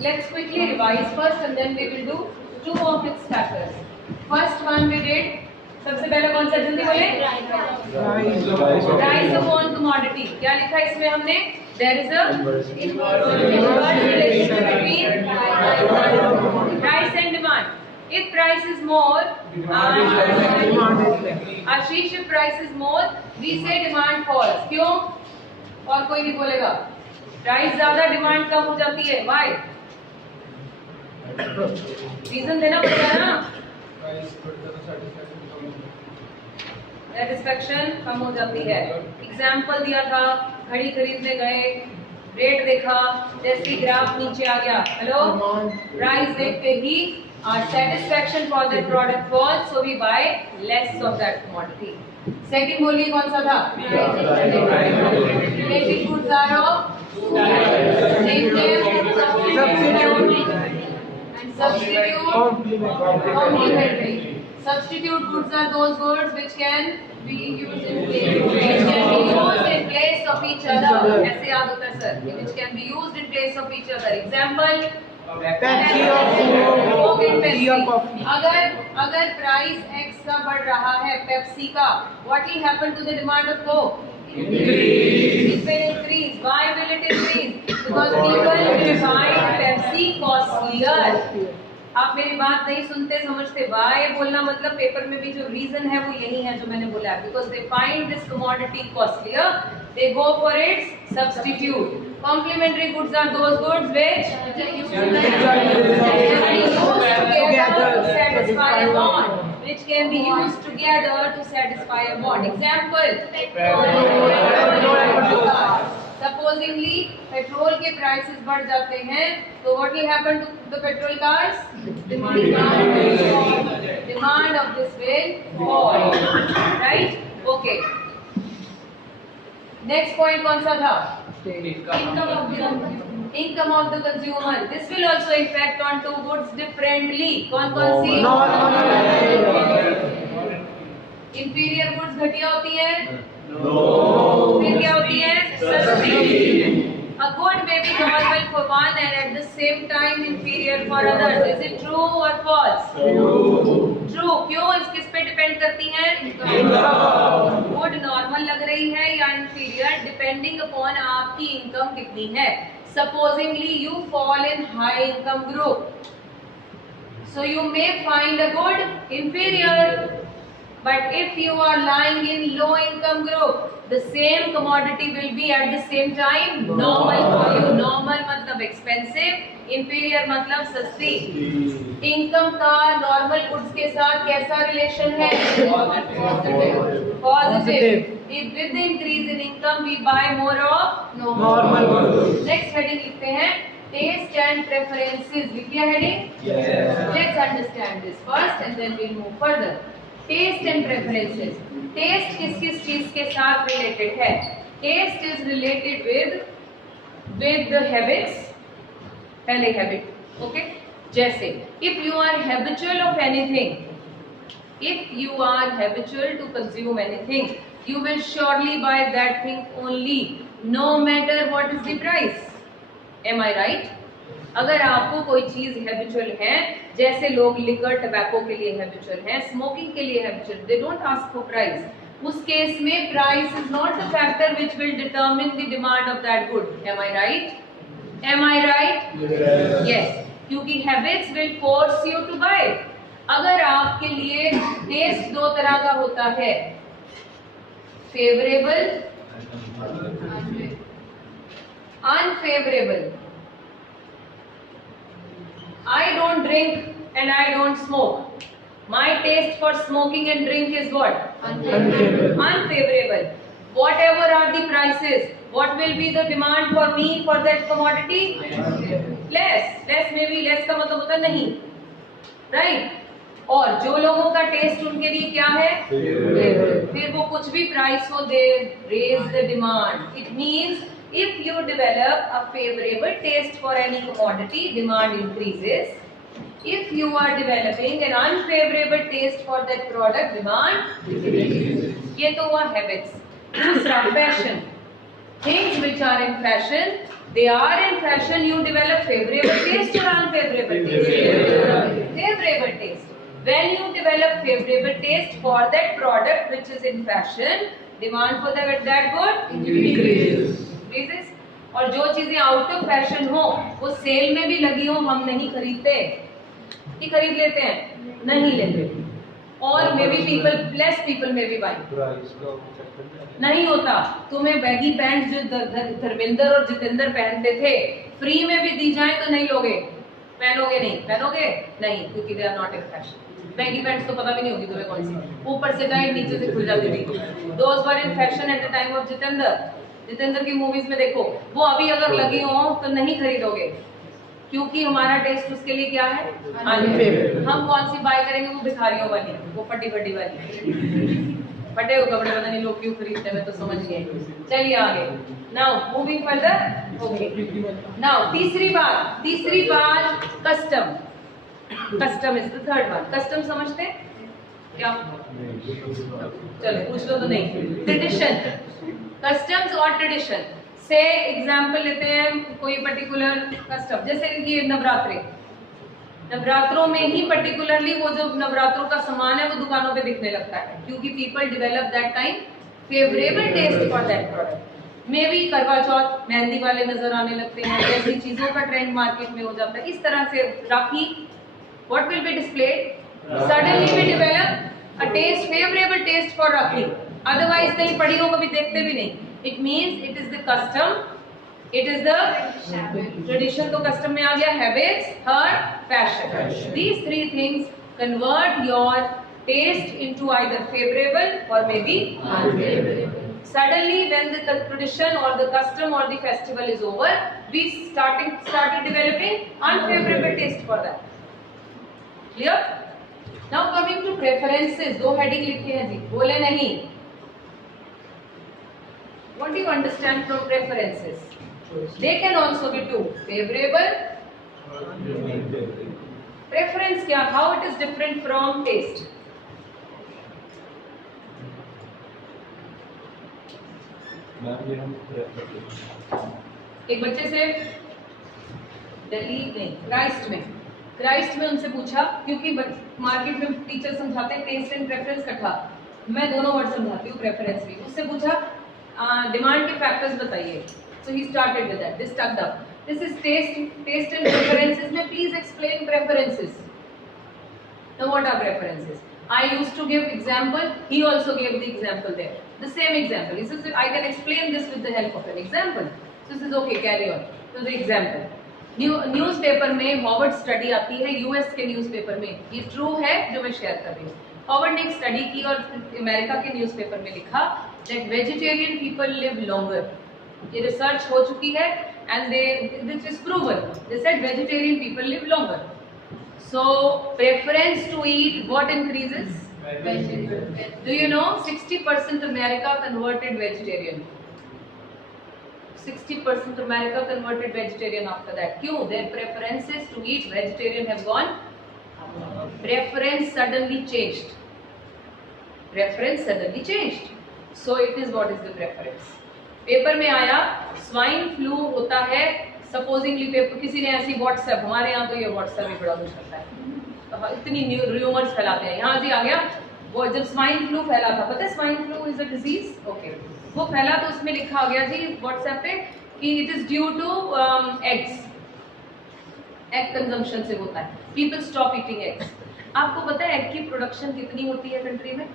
Let's quickly revise first and then we will do two of its factors. First one we did. सबसे पहले कौन सा जल्दी बोले? Price upon commodity. क्या लिखा इसमें हमने? There is a inverse relation between price and demand. If price is more, Ashish, if price is more, we say demand falls. क्यों? और कोई नहीं बोलेगा. Price ज्यादा, demand कम हो जाती है. Why? रीजन देना पड़ेगा ना. सेटिस्फैक्शन कम हो जाती है. एग्जाम्पल दिया था, घड़ी खरीदने गए, रेट देखा, जैसे ग्राफ नीचे आ गया, हेलो, प्राइस देखते ही our satisfaction for that product falls, so we buy less of that commodity. Second बोलिए कौन सा था? Related goods are of name them, substitute complementary. Substitute goods are those goods which can be used in place of each other. ऐसे याद होता है sir, which can be used in place of each other. Example, Pepsi or Pepsi. अगर price X का बढ़ रहा है पेप्सी का, what will happen to the demand of Coke? It will increase. Why will it increase? Because people will find Pepsi costlier. आप मेरी बात नहीं सुनते समझते. Why बोलना मतलब पेपर में भी जो रीजन है वो यही है जो मैंने बोला. Because they find this commodity costlier, they go for its substitute. Complementary goods are those goods which can be used together to satisfy a bond. Which can be used together to satisfy a bond. Example, supposingly petrol के प्राइसेस बढ़ जाते हैं, तो what will happen to the petrol cars? Demand of this will fall. Right? Okay. Next point कौन सा था? Income of the consumer. This will also impact on two goods differently. कौन सी? Inferior goods घटिया होती है? फिर क्या होती है? सस्ती. A good may be normal for one and at the same time inferior for others. Is it true or false? True. क्यों? इस किस पे डिपेंड करती हैं? गुड नॉर्मल लग रही है या inferior, depending upon आपकी इनकम कितनी है. Supposingly you fall in high income group, so you may find a good inferior. But if you are lying in low income group, the same commodity will be at the same time normal for you. Normal मतलब expensive, inferior मतलब सस्ती. Income का normal goods के साथ कैसा relation है? Positive. If with the increase in income we buy more of normal goods. Next heading लिखते हैं taste and preferences. लिखिए heading? Yes. Let's understand this first and then we'll move further. Taste and preferences. Taste किस किस चीज के साथ related है? Taste is related with the habits. पहले हैबिट, ओके. जैसे if you are habitual of anything, if you are habitual to consume anything, you will surely buy that thing only, no matter what is the price. Am I right? अगर आपको कोई चीज हैबिचुअल है, जैसे लोग liquor tobacco के लिए हैबिचुअल हैं, स्मोकिंग के लिए habitual, they don't ask for price. उस केस में price is not the factor which will determine the demand of that good. Am I right? Am I right? Yes. क्योंकि habits will force you to buy. अगर आपके लिए taste दो तरह का होता है, favourable, unfavourable. I don't drink and I don't smoke. My taste for smoking and drink is what? Unfavorable. Whatever are the prices, what will be the demand for me for that commodity? Less. Less में भी less का मतलब होता नहीं, right? और जो लोगों का टेस्ट उनके लिए क्या है? फिर वो कुछ भी प्राइस हो, they raise the demand. It means if you develop a favorable taste for any commodity, demand increases. If you are developing an unfavorable taste for that product, demand decreases. ये तो हुआ habits. दूसरा fashion. Things which are in fashion, they are in fashion, you develop favorable taste or unfavorable taste? Favorable taste. When you develop favorable taste for that product which is in fashion, demand for that good increases. और जो चीजें out of fashion हो वो सेल में भी लगी हो हम नहीं खरीदते कि खरीद लेते हैं? नहीं लेते. और may be less people may be buying. नहीं होता. तुम्हें बैगी पैंट जो धर्मेंद्र और जितेंद्र पहनते थे फ्री में भी दी जाए तो नहीं लोगे? पहनोगे नहीं? पहनोगे नहीं, क्योंकि they are not in fashion. Baggy pants तो पता भी नहीं होगी तुम्हें कौन सी, ऊपर से टाइट नीचे से खुल जाती थी. Those were in fashion at the time of Jitendra की मूवीज में देखो, वो अभी अगर लगी हो तो नहीं खरीदोगे, क्योंकि हमारा टेस्ट उसके लिए क्या है? अनफेवरेबल. हम कौन सी बाय करेंगे? वो भिखारियों वाली, वो फटी फटी वाली. फटे हुए कपड़े पता नहीं लोग क्यों खरीदते हैं, मैं तो समझ गए. चलिए आगे. Now moving further. Okay, now तीसरी बात custom. Custom is the third one. Custom समझते हैं क्या? चलो पूछ लो तो नहीं. ट्रेडिशन. कस्टम्स और ट्रेडिशन से एग्जाम्पल लेते हैं. कोई पर्टिकुलर कस्टम, जैसे कि नवरात्रों में ही पर्टिकुलरली वो जो नवरात्रों का सामान है वो दुकानों पे दिखने लगता है, क्योंकि people develop that time favourable taste for that product. Maybe Karva Chauth मेहंदी वाले नजर आने लगते हैं, ऐसी चीजों का ट्रेंड मार्केट में हो जाता है. इस तरह से Rakhi, what will be displayed? Suddenly we develop a taste, favourable taste for Rakhi. Otherwise कहीं पड़ी हो कभी देखते भी नहीं. It means it is the custom, it is the tradition. तो कस्टम में आ गया habits, third fashion. These three things convert your taste into either favourable or may be unfavourable. Suddenly when the tradition or the custom or the festival is over, we started developing unfavorable taste for that. Clear? Now coming to preferences. दो heading लिखे हैं जी, बोले नहीं. What do you understand from preferences? They can also be two, favorable. Preference क्या? How it is different from taste? एक बच्चे से दिल्ली नहीं क्राइस्ट में उनसे पूछा, क्योंकि मार्केट में टीचर समझाते हैं टेस्ट एंड प्रेफरेंस इकट्ठा, मैं दोनों वर्ड समझाती हूँ, प्रेफरेंस भी. उससे पूछा डिमांड के फैक्टर्स बताइए. So he started with that. This stucked up. This is taste and preferences में please explain preferences. Now what are preferences? I used to give example, he also gave the example there. The same example. He says I can explain this with the help of an example. So this is okay, carry on. So the example. Newspaper में Howard study आती है, यूएस के न्यूज़पेपर में. ये ट्रू है जो मैं शेयर कर रही हूँ. हॉवर्ड ने एक स्टडी की और अमेरिका के न्यूज़पेपर में लिखा that vegetarian people live longer. ये रिसर्च हो चुकी है and this is proven. They said vegetarian people live longer. So preference to eat what increases? Vegetarian. Do you know 60% America converted vegetarian? 60% America converted vegetarian after that. क्यों? Their preferences to eat vegetarian have gone. Preference suddenly changed. Preference suddenly changed. So it is what is the preference. Paper में आया swine flu होता है. Supposedly paper किसी ने ऐसी व्हाट्सएप, हमारे यहाँ तो ये व्हाट्सएप भी बड़ा कुछ करता है, इतनी र्यूमर्स फैलाते हैं. यहाँ जी आ गया वो जब स्वाइन फ्लू फैला था, पता है swine flu is a disease. Okay, वो फैला तो उसमें लिखा आ गया जी व्हाट्सएप पे कि it is due to eggs. Egg consumption से होता है. People stop eating eggs. आपको पता है एग की प्रोडक्शन कितनी होती है कंट्री में?